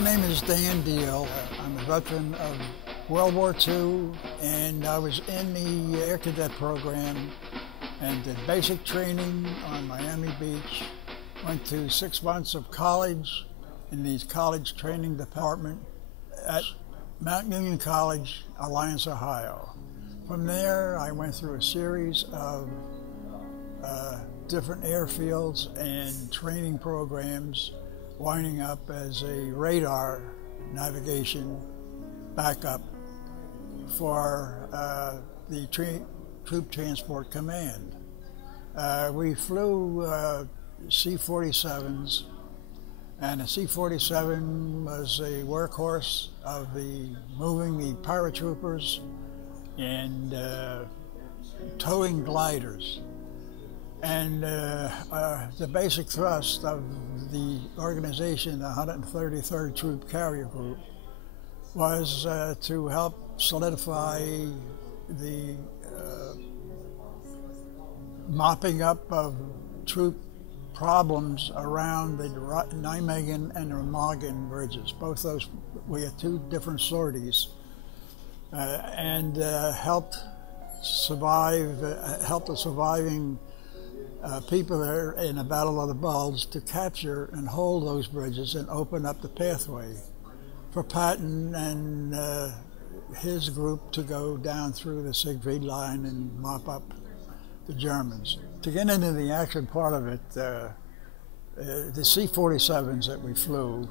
My name is Diehl. I'm a veteran of World War II, and I was in the Air Cadet program and did basic training on Miami Beach. Went to 6 months of college in the college training department at Mount Union College, Alliance, Ohio. From there, I went through a series of different airfields and training programs, winding up as a radar navigation backup for the Troop Transport Command. We flew C-47s, and a C-47 was a workhorse of moving the paratroopers and towing gliders. And the basic thrust of the organization, the 133rd Troop Carrier Group, was to help solidify the mopping up of troop problems around the Nijmegen and Remagen bridges. Both those, we had two different sorties, and helped the surviving people there in the Battle of the Bulge to capture and hold those bridges and open up the pathway for Patton and his group to go down through the Siegfried Line and mop up the Germans. To get into the action part of it, the C-47s that we flew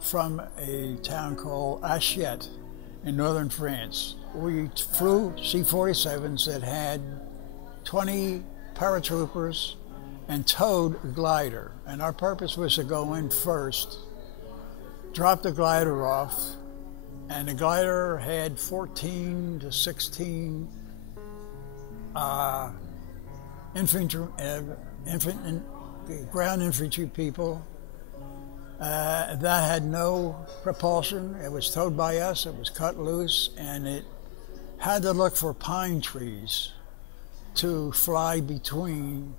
from a town called Assiette in northern France. We flew C-47s that had 20 paratroopers and towed a glider, and our purpose was to go in first, drop the glider off, and the glider had 14 to 16 ground infantry people that had no propulsion. It was towed by us, it was cut loose, and it had to look for pine trees to fly between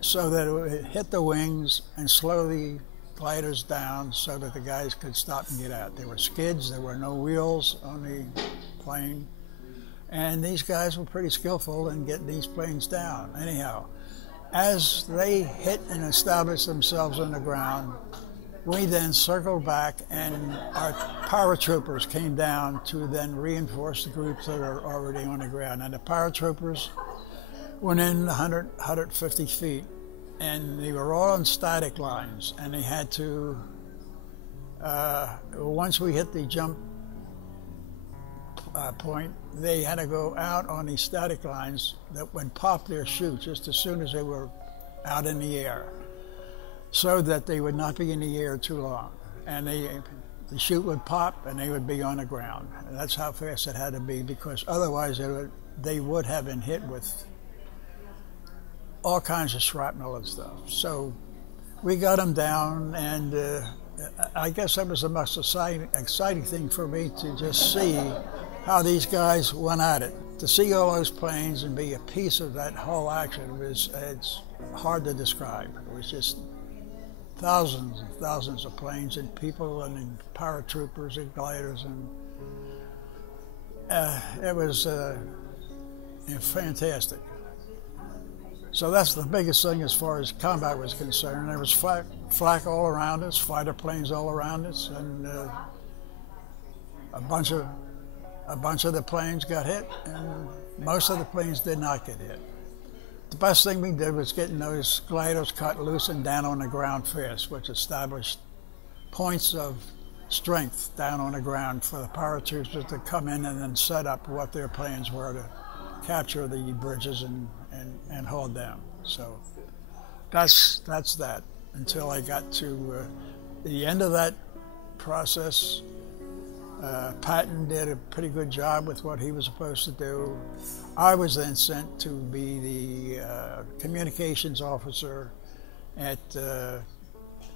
so that it would hit the wings and slow the gliders down so that the guys could stop and get out. There were skids, there were no wheels on the plane, and these guys were pretty skillful in getting these planes down. Anyhow, as they hit and established themselves on the ground, we then circled back, and our paratroopers came down to then reinforce the groups that are already on the ground. And the paratroopers went in 150 feet, and they were all on static lines, and they had to, once we hit the jump point, they had to go out on these static lines that would pop their chute just as soon as they were out in the air, so that they would not be in the air too long. And the chute would pop and they would be on the ground. And that's how fast it had to be, because otherwise they would have been hit with all kinds of shrapnel and stuff. So we got them down, and I guess that was the most exciting thing for me, to just see how these guys went at it. To see all those planes and be a piece of that whole action it's hard to describe. It was just thousands and thousands of planes and people and paratroopers and gliders, and it was fantastic. So that's the biggest thing as far as combat was concerned. There was flak all around us, fighter planes all around us, and a bunch of the planes got hit, and most of the planes did not get hit. The best thing we did was getting those gliders cut loose and down on the ground fast, which established points of strength down on the ground for the paratroopers to come in and then set up what their plans were to capture the bridges and hold them. So that's that. Until I got to the end of that process, Patton did a pretty good job with what he was supposed to do. I was then sent to be the communications officer at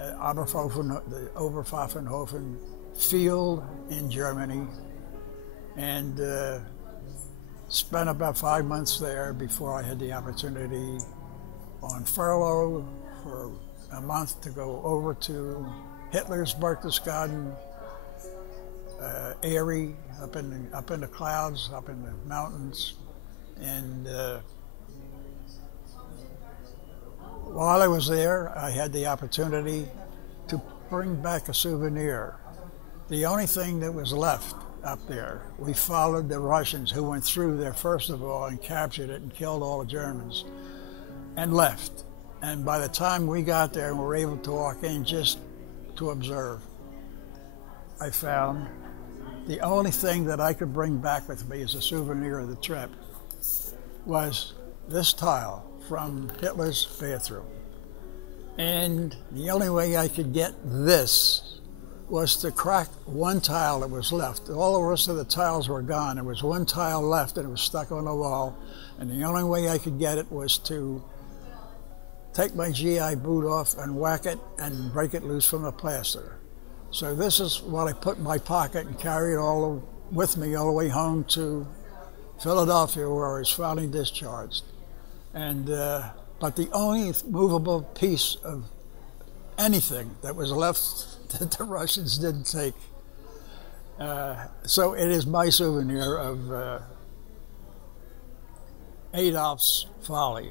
Oberpfaffenhofen field in Germany, and spent about 5 months there before I had the opportunity on furlough for a month to go over to Hitler's Berchtesgaden, aerie up in the clouds, up in the mountains, and while I was there, I had the opportunity to bring back a souvenir. The only thing that was left up there, we followed the Russians who went through there first of all and captured it and killed all the Germans and left. And by the time we got there and were able to walk in just to observe, I found the only thing that I could bring back with me as a souvenir of the trip was this tile from Hitler's bathroom. And the only way I could get this was to crack one tile that was left. All the rest of the tiles were gone. There was one tile left and it was stuck on the wall. And the only way I could get it was to take my GI boot off and whack it and break it loose from the plaster. So this is what I put in my pocket and carried all with me all the way home to Philadelphia, where I was finally discharged. And but the only movable piece of anything that was left that the Russians didn't take. So it is my souvenir of Adolf's folly.